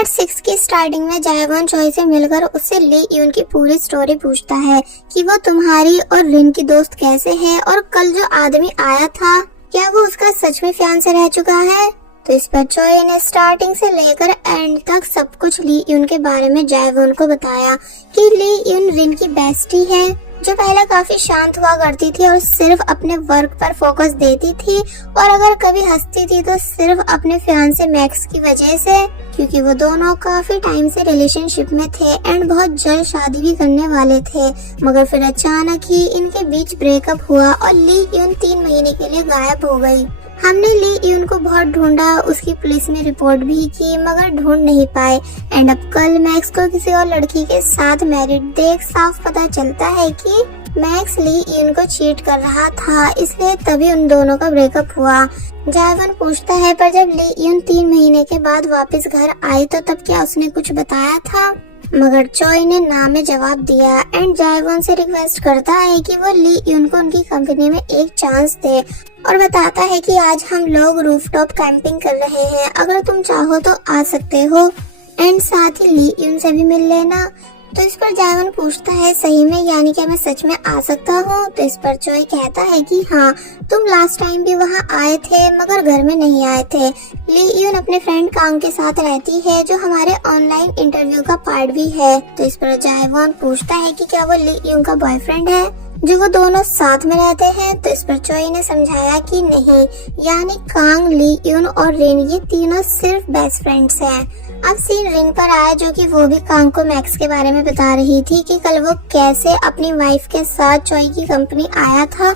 Part 6 की starting में जायवॉन चॉय से मिलकर उससे ली यून की पूरी स्टोरी पूछता है कि वो तुम्हारी और रिन की दोस्त कैसे है और कल जो आदमी आया था क्या वो उसका सच में फियांसे रह चुका है। तो इस पर चॉय ने स्टार्टिंग से लेकर एंड तक सब कुछ ली यून के बारे में जायवॉन को बताया कि ली यून रिन की बेस्टी है जो पहले काफी शांत हुआ करती थी और सिर्फ अपने वर्क पर फोकस देती थी और अगर कभी हंसती थी तो सिर्फ अपने फियांसे मैक्स की वजह से, क्योंकि वो दोनों काफी टाइम से रिलेशनशिप में थे एंड बहुत जल्द शादी भी करने वाले थे। मगर फिर अचानक ही इनके बीच ब्रेकअप हुआ और ली यून 3 महीने के लिए गायब हो गई। हमने ली यून को बहुत ढूंढा, उसकी पुलिस में रिपोर्ट भी की मगर ढूंढ नहीं पाए एंड अब कल मैक्स को किसी और लड़की के साथ मैरिड देख साफ पता चलता है कि मैक्स ली यून को चीट कर रहा था, इसलिए तभी उन दोनों का ब्रेकअप हुआ। जायवॉन पूछता है पर जब ली यून 3 महीने के बाद वापस घर आई तो तब क्या उसने कुछ बताया था, मगर चॉय ने ना में जवाब दिया एंड जायवॉन से रिक्वेस्ट करता है कि वो ली यून को उनकी कंपनी में एक चांस दे और बताता है कि आज हम लोग रूफटॉप कैंपिंग कर रहे हैं, अगर तुम चाहो तो आ सकते हो एंड साथ ही ली यून से भी मिल लेना। तो इस पर जायवॉन पूछता है सही में यानी क्या मैं सच में आ सकता हूँ। तो इस पर चॉय कहता है कि हाँ तुम लास्ट टाइम भी वहाँ आए थे मगर घर में नहीं आए थे। ली यून अपने फ्रेंड कांग के साथ रहती है जो हमारे ऑनलाइन इंटरव्यू का पार्ट भी है। तो इस पर जायवॉन पूछता है कि क्या वो ली यून का बॉयफ्रेंड है जो वो दोनों साथ में रहते हैं। तो इस पर चॉय ने समझाया कि नहीं, यानी कांग, ली यून और रिन ये तीनों सिर्फ बेस्ट फ्रेंड्स हैं। अब सीन रिन पर आया जो कि वो भी कांग को मैक्स के बारे में बता रही थी कि कल वो कैसे अपनी वाइफ के साथ चॉय की कंपनी आया था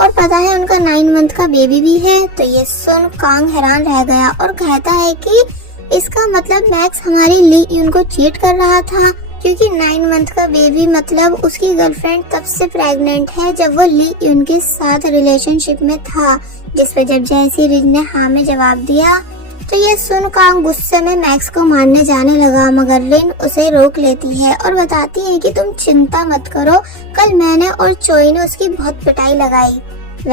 और पता है उनका 9 मंथ का बेबी भी है। तो ये सुन कांग हैरान रह गया और कहता है कि इसका मतलब मैक्स हमारी ली यून को चीट कर रहा था, क्योंकि 9 मंथ का बेबी मतलब उसकी गर्लफ्रेंड तब से प्रेग्नेंट है जब वो ली यून के साथ रिलेशनशिप में था। जिस पर जब जैसी रिन ने हाँ में जवाब दिया तो ये सुन कांग गुस्से में मैक्स को मारने जाने लगा, मगर रिन उसे रोक लेती है और बताती है कि तुम चिंता मत करो, कल मैंने और चॉय ने उसकी बहुत पिटाई लगाई।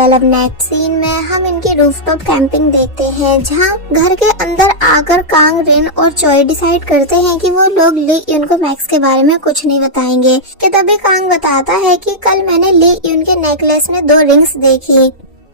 अब नेक्स्ट सीन में हम इनकी रूफटॉप कैंपिंग देखते हैं जहां घर के अंदर आकर कांग, रिन और चॉय डिसाइड करते हैं कि वो लोग ली यून को मैक्स के बारे में कुछ नहीं बताएंगे। कि तभी कांग बताता है कि कल मैंने ली यून के नेकलेस में 2 रिंग्स देखी,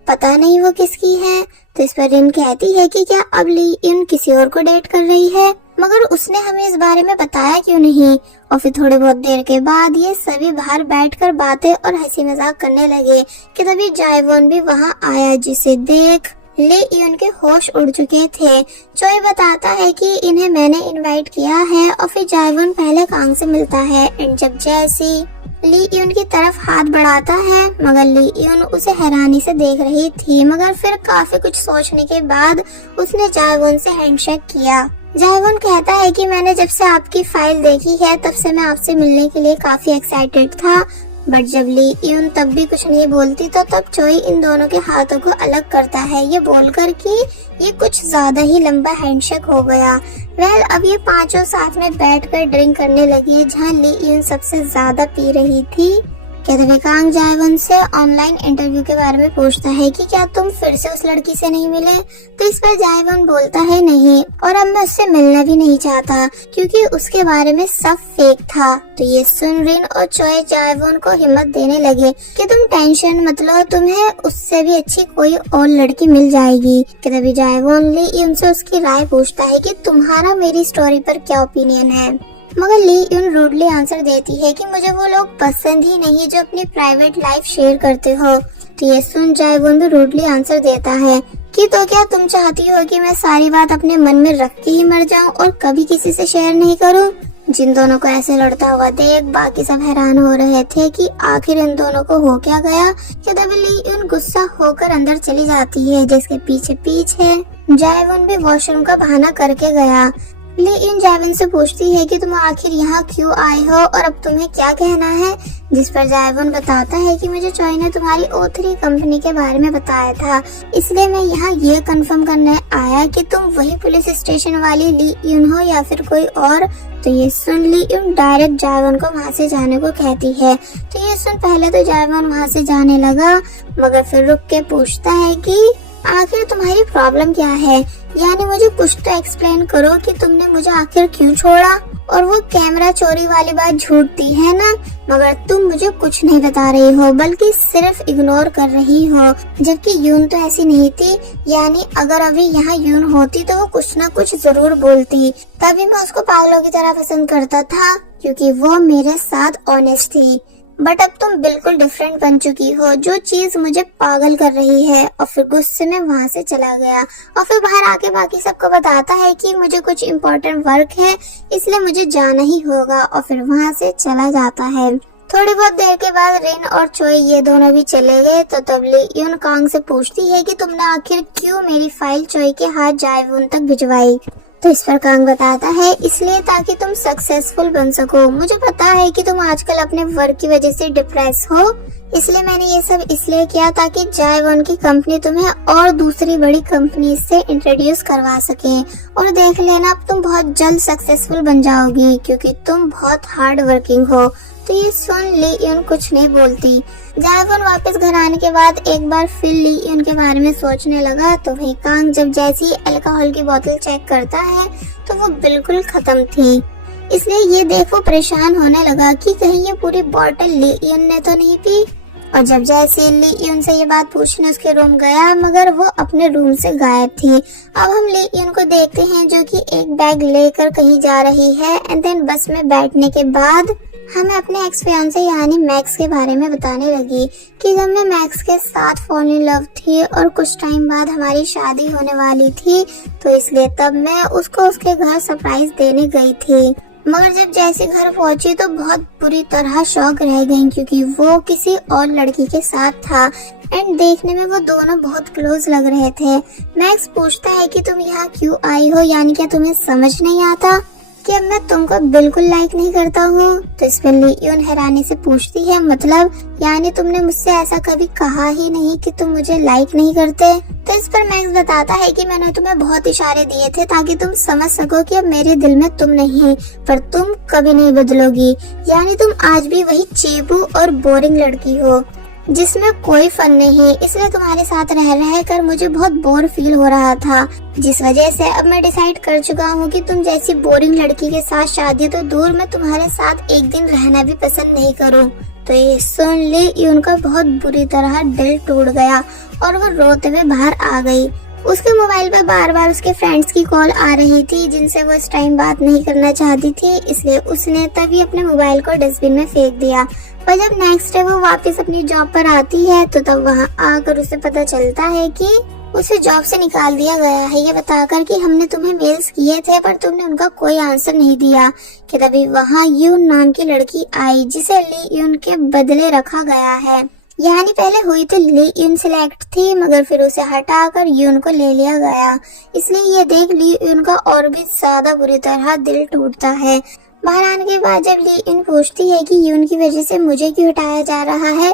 पता नहीं वो किसकी है। तो इस पर रिन कहती है कि क्या अब ली यून किसी और को डेट कर रही है, मगर उसने हमें इस बारे में बताया क्यों नहीं। और फिर थोड़ी बहुत देर के बाद ये सभी बाहर बैठकर बातें और हंसी मजाक करने लगे कि तभी जायवॉन भी वहाँ आया, जिसे देख ली यून के होश उड़ चुके थे। चॉय बताता है कि इन्हें मैंने इनवाइट किया है और फिर जायवॉन पहले कांग से मिलता है एंड जब जैसी ली यून की तरफ हाथ बढ़ाता है मगर ली यून उसे हैरानी से देख रही थी, मगर फिर काफी कुछ सोचने के बाद उसने जायवॉन से हैंडशेक किया। जायवॉन कहता है कि मैंने जब से आपकी फाइल देखी है तब से मैं आपसे मिलने के लिए काफी एक्साइटेड था, बट जब ली यून तब भी कुछ नहीं बोलती तो तब चॉय इन दोनों के हाथों को अलग करता है, ये बोलकर कि ये कुछ ज्यादा ही लंबा हैंडशेक हो गया। अब ये पांचों साथ में बैठकर ड्रिंक करने लगी जहां ली यून सबसे ज्यादा पी रही थी। कहते कांग जायवॉन से ऑनलाइन इंटरव्यू के बारे में पूछता है कि क्या तुम फिर से उस लड़की से नहीं मिले। तो इस पर जायवॉन बोलता है नहीं, और अब मैं उससे मिलना भी नहीं चाहता क्योंकि उसके बारे में सब फेक था। तो ये सुन रिन और चॉय जायवॉन को हिम्मत देने लगे कि तुम टेंशन मत लो, तुम्हें उससे भी अच्छी कोई और लड़की मिल जाएगी। कि तभी जायवॉन ली यून से उसकी राय पूछता है कि तुम्हारा मेरी स्टोरी पर क्या ओपिनियन है, मगर ली यून रूडली आंसर देती है कि मुझे वो लोग पसंद ही नहीं जो अपनी प्राइवेट लाइफ शेयर करते हो। तो ये सुन जायवॉन भी रूडली आंसर देता है कि तो क्या तुम चाहती हो कि मैं सारी बात अपने मन में रख के ही मर जाऊं और कभी किसी से शेयर नहीं करूं। जिन दोनों को ऐसे लड़ता हुआ देख बाकी सब हैरान हो रहे थे कि आखिर इन दोनों को हो क्या गया। कि तभी ली यून गुस्सा होकर अंदर चली जाती है, जिसके पीछे पीछे जायवॉन भी वॉशरूम का बहाना करके गया। ली यून जायवॉन से पूछती है कि तुम आखिर यहाँ क्यों आए हो और अब तुम्हें क्या कहना है। जिस पर जायवॉन बताता है कि मुझे चॉय ने तुम्हारी O3 कंपनी के बारे में बताया था, इसलिए मैं यहाँ ये कंफर्म करने आया कि तुम वही पुलिस स्टेशन वाली ली यून हो या फिर कोई और। तो ये सुन ली यून डायरेक्ट जायवॉन को वहाँ से जाने को कहती है। तो ये सुन पहले तो जायवॉन वहाँ से जाने लगा, मगर फिर रुक के पूछता है कि आखिर तुम्हारी प्रॉब्लम क्या है? यानी मुझे कुछ तो एक्सप्लेन करो कि तुमने मुझे आखिर क्यों छोड़ा। और वो कैमरा चोरी वाली बात झूठ थी है ना, मगर तुम मुझे कुछ नहीं बता रही हो बल्कि सिर्फ इग्नोर कर रही हो, जबकि यून तो ऐसी नहीं थी। यानी अगर अभी यहाँ यून होती तो वो कुछ ना कुछ जरूर बोलती, तभी मैं उसको पागलों की तरह पसंद करता था क्योंकि वो मेरे साथ ऑनेस्ट थी। बट अब तुम बिल्कुल डिफरेंट बन चुकी हो, जो चीज मुझे पागल कर रही है। और फिर गुस्से में वहाँ से चला गया और फिर बाहर आके बाकी सबको बताता है कि मुझे कुछ इम्पोर्टेंट वर्क है इसलिए मुझे जाना ही होगा, और फिर वहाँ से चला जाता है। थोड़ी बहुत देर के बाद रिन और चोई ये दोनों भी चले गए तो तब ली यून कांग से पूछती है कि तुमने आखिर क्यों मेरी फाइल चोई के हाथ जायवून तक भिजवाई। तो इस पर कांग बताता है इसलिए ताकि तुम सक्सेसफुल बन सको। मुझे पता है कि तुम आजकल अपने वर्क की वजह से डिप्रेस हो, इसलिए मैंने ये सब इसलिए किया ताकि जायवॉन की कंपनी तुम्हें और दूसरी बड़ी कंपनी से इंट्रोड्यूस करवा सके। और देख लेना अब तुम बहुत जल्द सक्सेसफुल बन जाओगी क्योंकि तुम बहुत हार्ड वर्किंग हो। तो ये सुन ली यून कुछ नहीं बोलती। जायवॉन वापस घर आने के बाद एक बार फिर ली यून के बारे में सोचने लगा तो वही कांग जब जैसी अल्कोहल की बोतल चेक करता है तो वो बिल्कुल खत्म थी। इसलिए ये देख वो परेशान होने लगा कि कहीं ये पूरी बोतल ली यून ने तो नहीं पी। और जब जैसे ली यून से ये बात पूछने उसके रूम गया मगर वो अपने रूम से गायब थी। अब हम ली यून को देखते हैं जो कि एक बैग लेकर कहीं जा रही है एंड देन बस में बैठने के बाद हमें अपने एक्स फियांसे यानी मैक्स के बारे में बताने लगी कि जब मैं मैक्स के साथ फॉल इन लव थी और कुछ टाइम बाद हमारी शादी होने वाली थी तो इसलिए तब मैं उसको उसके घर सरप्राइज देने गई थी। मगर जब जैसे घर पहुंची तो बहुत बुरी तरह शॉक रह गई क्योंकि वो किसी और लड़की के साथ था एंड देखने में वो दोनों बहुत क्लोज लग रहे थे। मैक्स पूछता है कि तुम यहाँ क्यों आई हो, यानी क्या तुम्हें समझ नहीं आता कि अब मैं तुमको बिल्कुल लाइक नहीं करता हूँ। तो इस पर ली यून हैरानी से पूछती है मतलब यानी तुमने मुझसे ऐसा कभी कहा ही नहीं कि तुम मुझे लाइक नहीं करते। तो इस पर मैक्स बताता है कि मैंने तुम्हें बहुत इशारे दिए थे ताकि तुम समझ सको कि अब मेरे दिल में तुम नहीं, पर तुम कभी नहीं बदलोगी। यानी तुम आज भी वही चेबू और बोरिंग लड़की हो जिसमें कोई फन नहीं। इसलिए तुम्हारे साथ रह कर मुझे बहुत बोर फील हो रहा था, जिस वजह से अब मैं डिसाइड कर चुका हूँ कि तुम जैसी बोरिंग लड़की के साथ शादी तो दूर, मैं तुम्हारे साथ एक दिन रहना भी पसंद नहीं करूँ। तो ये सुन ली यून का बहुत बुरी तरह दिल टूट गया और वो रोते हुए बाहर आ गई। उसके मोबाइल पर बार बार उसके फ्रेंड्स की कॉल आ रही थी जिनसे वो इस टाइम बात नहीं करना चाहती थी, इसलिए उसने तभी अपने मोबाइल को डस्टबिन में फेंक दिया। पर जब नेक्स्ट डे वो वापस अपनी जॉब पर आती है तो तब वहाँ आकर उसे पता चलता है कि उसे जॉब से निकाल दिया गया है, ये बताकर कि हमने तुम्हें मेल्स किए थे पर तुमने उनका कोई आंसर नहीं दिया। कि तभी वहाँ यून नाम की लड़की आई जिसे ली यून के बदले रखा गया है। यानी पहले हुई तो ली यून सिलेक्ट थी मगर फिर उसे हटाकर यून को ले लिया गया। इसलिए ये देख ली यून का और भी ज्यादा बुरी तरह दिल टूटता है। बाहर आने के बाद जब ली यून पूछती है कि यून की वजह से मुझे क्यों हटाया जा रहा है,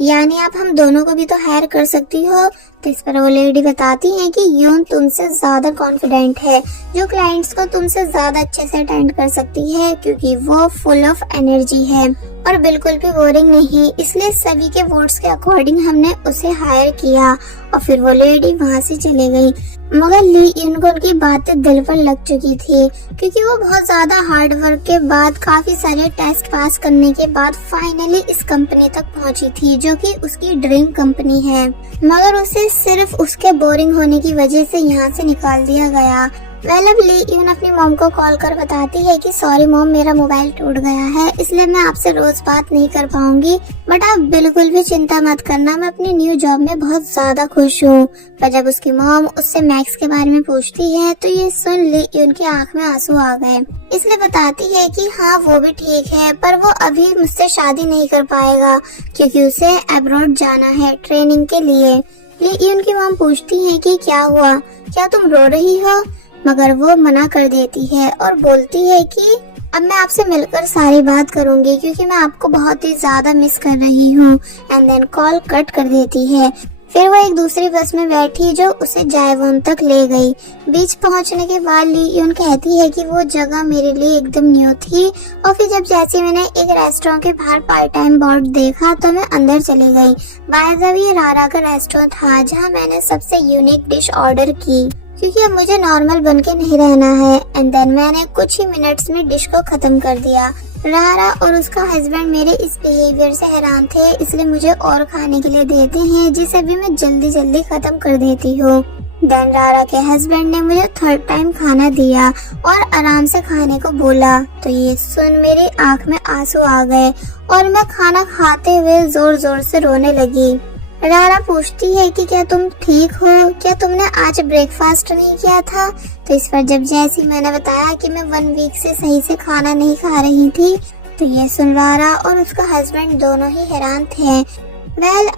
यानी आप हम दोनों को भी तो हायर कर सकती हो। तो इस पर वो लेडी बताती है कि यून तुमसे ज्यादा कॉन्फिडेंट है, जो क्लाइंट्स को तुमसे ज्यादा अच्छे से अटेंड कर सकती है क्योंकि वो फुल ऑफ एनर्जी है और बिल्कुल भी बोरिंग नहीं। इसलिए सभी के वोट्स के अकॉर्डिंग हमने उसे हायर किया। और फिर वो लेडी वहाँ से चले गई। मगर ली यून को उनकी बातें दिल पर लग चुकी थी क्योंकि वो बहुत ज्यादा हार्ड वर्क के बाद काफी सारे टेस्ट पास करने के बाद फाइनली इस कंपनी तक पहुंची थी जो कि उसकी ड्रीम कंपनी है। मगर उसे सिर्फ उसके बोरिंग होने की वजह से यहाँ से निकाल दिया गया। अब ली यून अपनी मॉम को कॉल कर बताती है कि सॉरी मॉम, मेरा मोबाइल टूट गया है इसलिए मैं आपसे रोज बात नहीं कर पाऊंगी, बट आप बिल्कुल भी चिंता मत करना, मैं अपनी न्यू जॉब में बहुत ज्यादा खुश हूँ। पर जब उसकी मॉम उससे मैक्स के बारे में पूछती है तो ये सुन ली यून की आंख में आंसू आ गए। इसलिए बताती है कि हाँ वो भी ठीक है पर वो अभी मुझसे शादी नहीं कर पाएगा क्योंकि उसे अब्रॉड जाना है ट्रेनिंग के लिए। ली यून की मॉम पूछती है कि क्या हुआ, क्या तुम रो रही हो, मगर वो मना कर देती है और बोलती है कि अब मैं आपसे मिलकर सारी बात करूंगी क्योंकि मैं आपको बहुत ही ज्यादा मिस कर रही हूँ। एंड देन कॉल कट कर देती है। फिर वो एक दूसरी बस में बैठी जो उसे जायवॉन तक ले गई। बीच पहुंचने के बाद ली यून कहती है कि वो जगह मेरे लिए एकदम न्यू थी और फिर जब जैसे मैंने एक रेस्टोरेंट के बाहर पार्ट टाइम बोर्ड देखा तो मैं अंदर चली गई। बाय द वे ये रारा का रेस्टोरेंट था जहाँ मैंने सबसे यूनिक डिश ऑर्डर की क्योंकि अब मुझे नॉर्मल बन के नहीं रहना है। एंड देन मैंने कुछ ही मिनट्स में डिश को खत्म कर दिया। रारा और उसका हस्बैंड मेरे इस बिहेवियर से हैरान थे, इसलिए मुझे और खाने के लिए देते हैं जिसे भी मैं जल्दी जल्दी खत्म कर देती हूँ। देन रारा के हस्बैंड ने मुझे थर्ड टाइम खाना दिया और आराम से खाने को बोला तो ये सुन मेरी आंख में आंसू आ गए और मैं खाना खाते हुए जोर जोर से रोने लगी। रारा पूछती है कि क्या तुम ठीक हो, क्या तुमने आज ब्रेकफास्ट नहीं किया था? तो इस पर जब जैसी मैंने बताया कि मैं 1 वीक से सही से खाना नहीं खा रही थी तो ये सुन रारा और उसका हस्बैंड दोनों ही हैरान थे।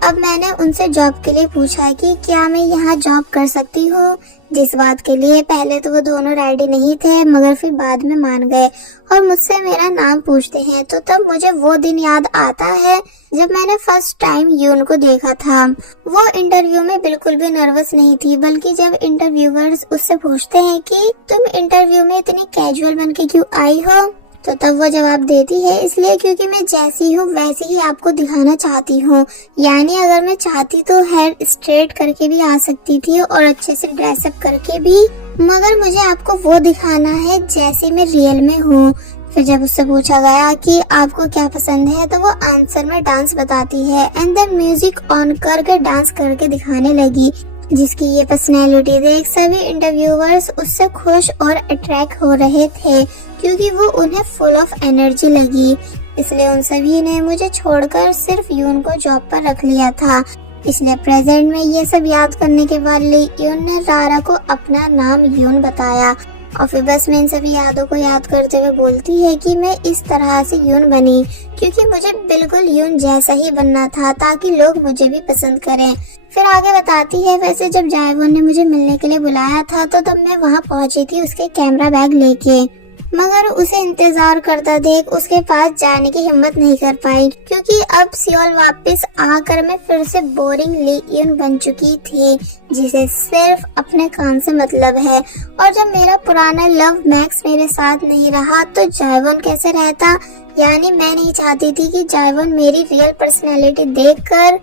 अब मैंने उनसे जॉब के लिए पूछा कि क्या मैं यहाँ जॉब कर सकती हूँ, जिस बात के लिए पहले तो वो दोनों रेडी नहीं थे मगर फिर बाद में मान गए और मुझसे मेरा नाम पूछते हैं। तो तब मुझे वो दिन याद आता है जब मैंने फर्स्ट टाइम यून को देखा था। वो इंटरव्यू में बिल्कुल भी नर्वस नहीं थी, बल्कि जब इंटरव्यूअर्स उससे पूछते हैं कि तुम इंटरव्यू में इतनी कैजुअल बन के क्यों आई हो, तो तब वो जवाब देती है इसलिए क्योंकि मैं जैसी हूँ वैसे ही आपको दिखाना चाहती हूँ। यानी अगर मैं चाहती तो हेयर स्ट्रेट करके भी आ सकती थी और अच्छे से ड्रेसअप करके भी, मगर मुझे आपको वो दिखाना है जैसे मैं रियल में हूँ। फिर जब उससे पूछा गया कि आपको क्या पसंद है तो वो आंसर में डांस बताती है एंड देन म्यूजिक ऑन करके डांस करके दिखाने लगी, जिसकी ये पर्सनैलिटी देख सभी इंटरव्यूअर्स उससे खुश और अट्रैक्ट हो रहे थे क्योंकि वो उन्हें फुल ऑफ एनर्जी लगी। इसलिए उन सभी ने मुझे छोड़कर सिर्फ यून को जॉब पर रख लिया था। इसलिए प्रेजेंट में ये सब याद करने के बाद ली यून ने रारा को अपना नाम यून बताया और फिर बस में इन सभी यादों को याद करते हुए बोलती है कि मैं इस तरह से यून बनी क्योंकि मुझे बिल्कुल यून जैसा ही बनना था ताकि लोग मुझे भी पसंद करें। फिर आगे बताती है वैसे जब जायवॉन ने मुझे मिलने के लिए बुलाया था तो तब मैं वहाँ पहुंची थी उसके कैमरा बैग लेके, मगर उसे इंतजार करता देख उसके पास जाने की हिम्मत नहीं कर पाई क्योंकि अब सियोल वापस आकर मैं फिर से बोरिंग ली यून बन चुकी थी जिसे सिर्फ अपने काम से मतलब है। और जब मेरा पुराना लव मैक्स मेरे साथ नहीं रहा तो जायवॉन कैसे रहता। यानी मैं नहीं चाहती थी कि जायवॉन मेरी रियल पर्सनैलिटी देखकर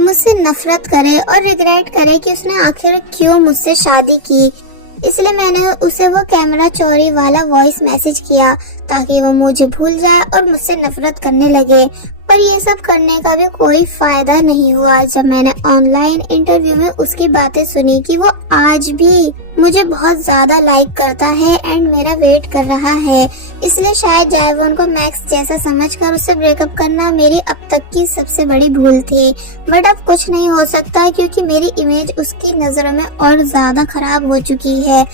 मुझसे नफरत करे और रिग्रेट करे कि उसने आखिर क्यों मुझसे शादी की। इसलिए मैंने उसे वो कैमरा चोरी वाला वॉइस मैसेज किया ताकि वो मुझे भूल जाए और मुझसे नफरत करने लगे। पर ये सब करने का भी कोई फायदा नहीं हुआ जब मैंने ऑनलाइन इंटरव्यू में उसकी बातें सुनी कि वो आज भी मुझे बहुत ज्यादा लाइक करता है एंड मेरा वेट कर रहा है। इसलिए शायद जायवॉन को मैक्स जैसा समझकर उससे ब्रेकअप करना मेरी अब तक की सबसे बड़ी भूल थी। बट अब कुछ नहीं हो सकता क्योंकि मेरी इमेज उसकी नजरों में और ज्यादा खराब हो चुकी है।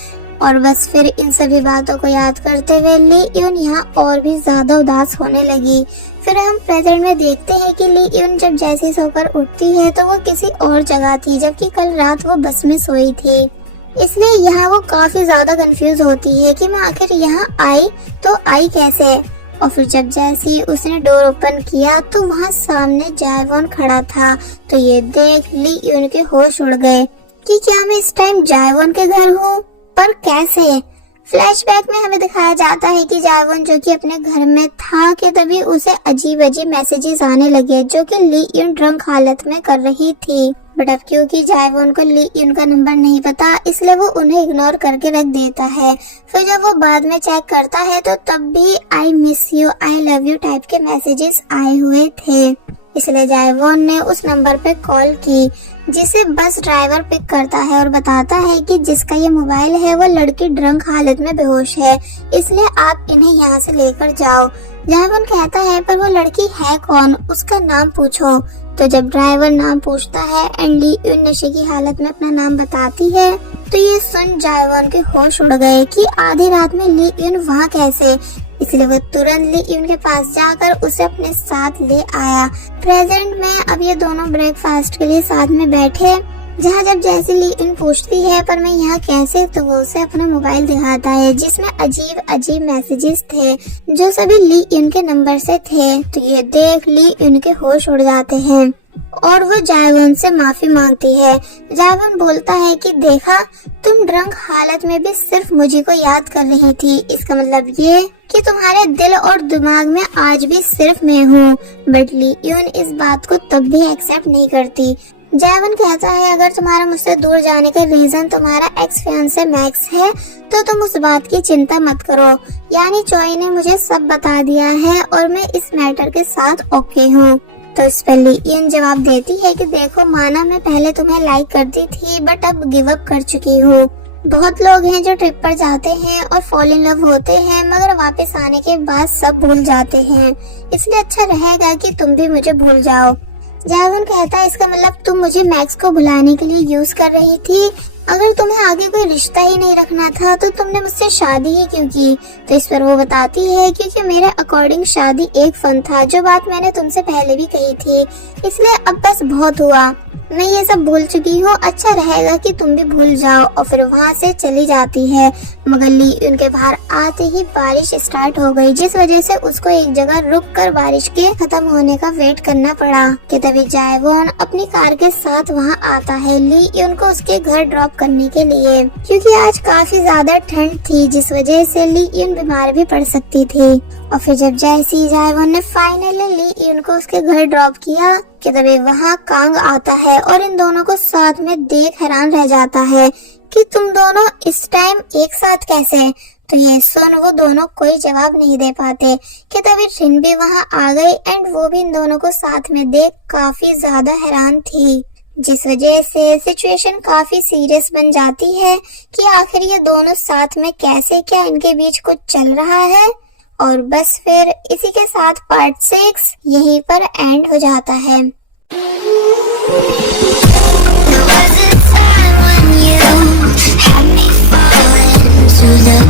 और बस फिर इन सभी बातों को याद करते हुए ली यून यहाँ और भी ज्यादा उदास होने लगी। फिर हम प्रेजेंट में देखते हैं कि ली यून जब जैसे सोकर उठती है तो वो किसी और जगह थी जबकि कल रात वो बस में सोई थी। इसलिए यहाँ वो काफी ज्यादा कंफ्यूज होती है कि मैं आखिर यहाँ आई तो आई कैसे। और फिर जब जैसी उसने डोर ओपन किया तो वहाँ सामने जायवॉन खड़ा था तो ये देख ली यून के होश उड़ गए कि क्या मैं इस टाइम जायवॉन के घर हूँ, पर कैसे। फ्लैशबैक में हमें दिखाया जाता है कि जायवॉन जो कि अपने घर में था कि तभी उसे अजीब अजीब मैसेजेस आने लगे जो कि ली यून ड्रंक हालत में कर रही थी। बट अब क्योंकि जायवॉन को ली यून का नंबर नहीं पता इसलिए वो उन्हें इग्नोर करके रख देता है। फिर जब वो बाद में चेक करता है तो तब भी I miss you, I love you type के मैसेजेस आए हुए थे। इसलिए जायवॉन ने उस नंबर पे कॉल की जिसे बस ड्राइवर पिक करता है और बताता है कि जिसका ये मोबाइल है वो लड़की ड्रंक हालत में बेहोश है, इसलिए आप इन्हें यहाँ से लेकर जाओ। जायवॉन कहता है पर वो लड़की है कौन, उसका नाम पूछो। तो जब ड्राइवर नाम पूछता है एंड ली यून नशे की हालत में अपना नाम बताती है तो ये सुन जायवॉन के होश उड़ गए कि आधी रात में ली यून वहाँ कैसे। इसलिए वो तुरंत ली यून के पास जाकर उसे अपने साथ ले आया। प्रेजेंट में अब ये दोनों ब्रेकफास्ट के लिए साथ में बैठे जहाँ जब जैसे ली यून पूछती है पर मैं यहाँ कैसे, तो वो उसे अपना मोबाइल दिखाता है जिसमें अजीब अजीब मैसेजेस थे जो सभी ली यून के नंबर से थे। तो ये देख ली यून के होश उड़ जाते हैं। और वो जायवॉन से माफी मांगती है। जायवॉन बोलता है कि देखा, तुम ड्रंक हालत में भी सिर्फ मुझे को याद कर रही थी, इसका मतलब ये कि तुम्हारे दिल और दिमाग में आज भी सिर्फ मैं हूँ। बट ली यून इस बात को तब भी एक्सेप्ट नहीं करती। जायवॉन कहता है अगर तुम्हारा मुझसे दूर जाने का रीजन तुम्हारा एक्स फियांसे मैक्स है तो तुम उस बात की चिंता मत करो, यानी चॉय ने मुझे सब बता दिया है और मैं इस मैटर के साथ ओके हूँ। तो इस पर ली यून जवाब देती है कि देखो माना, मैं पहले तुम्हें लाइक करती थी बट अब गिव अप कर चुकी हूँ। बहुत लोग हैं जो ट्रिप पर जाते हैं और फॉल इन लव होते हैं मगर वापस आने के बाद सब भूल जाते हैं, इसलिए अच्छा रहेगा कि तुम भी मुझे भूल जाओ। जायवॉन कहता है इसका मतलब तुम मुझे मैक्स को भुलाने के लिए यूज कर रही थी, अगर तुम्हें आगे कोई रिश्ता ही नहीं रखना था तो तुमने मुझसे शादी ही क्यों की। तो इस पर वो बताती है क्योंकि मेरे अकॉर्डिंग शादी एक फन था, जो बात मैंने तुमसे पहले भी कही थी, इसलिए अब बस बहुत हुआ, मैं ये सब भूल चुकी हूँ, अच्छा रहेगा कि तुम भी भूल जाओ। और फिर वहाँ से चली जाती है। मगर ली उनके बाहर आते ही बारिश स्टार्ट हो गई, जिस वजह से उसको एक जगह रुक कर बारिश के खत्म होने का वेट करना पड़ा। कि तभी जायवॉन अपनी कार के साथ वहाँ आता है ली उनको उसके घर ड्रॉप करने के लिए, क्योंकि आज काफी ज्यादा ठंड थी जिस वजह से ली यून बीमार भी पड़ सकती थी। और फिर जब जैसी जायवॉन ने फाइनली ली यून को उसके घर ड्रॉप किया कि तभी वहाँ कांग आता है और इन दोनों को साथ में देख हैरान रह जाता है कि तुम दोनों इस टाइम एक साथ कैसे। तो ये सुन वो दोनों कोई जवाब नहीं दे पाते कि तभी ट्रिन भी वहाँ आ गई एंड वो भी इन दोनों को साथ में देख काफी ज्यादा हैरान थी, जिस वजह से सिचुएशन काफी सीरियस बन जाती है कि आखिर ये दोनों साथ में कैसे, क्या इनके बीच कुछ चल रहा है। और बस फिर इसी के साथ पार्ट 6 यहीं पर एंड हो जाता है। There was a time when you had me falling to the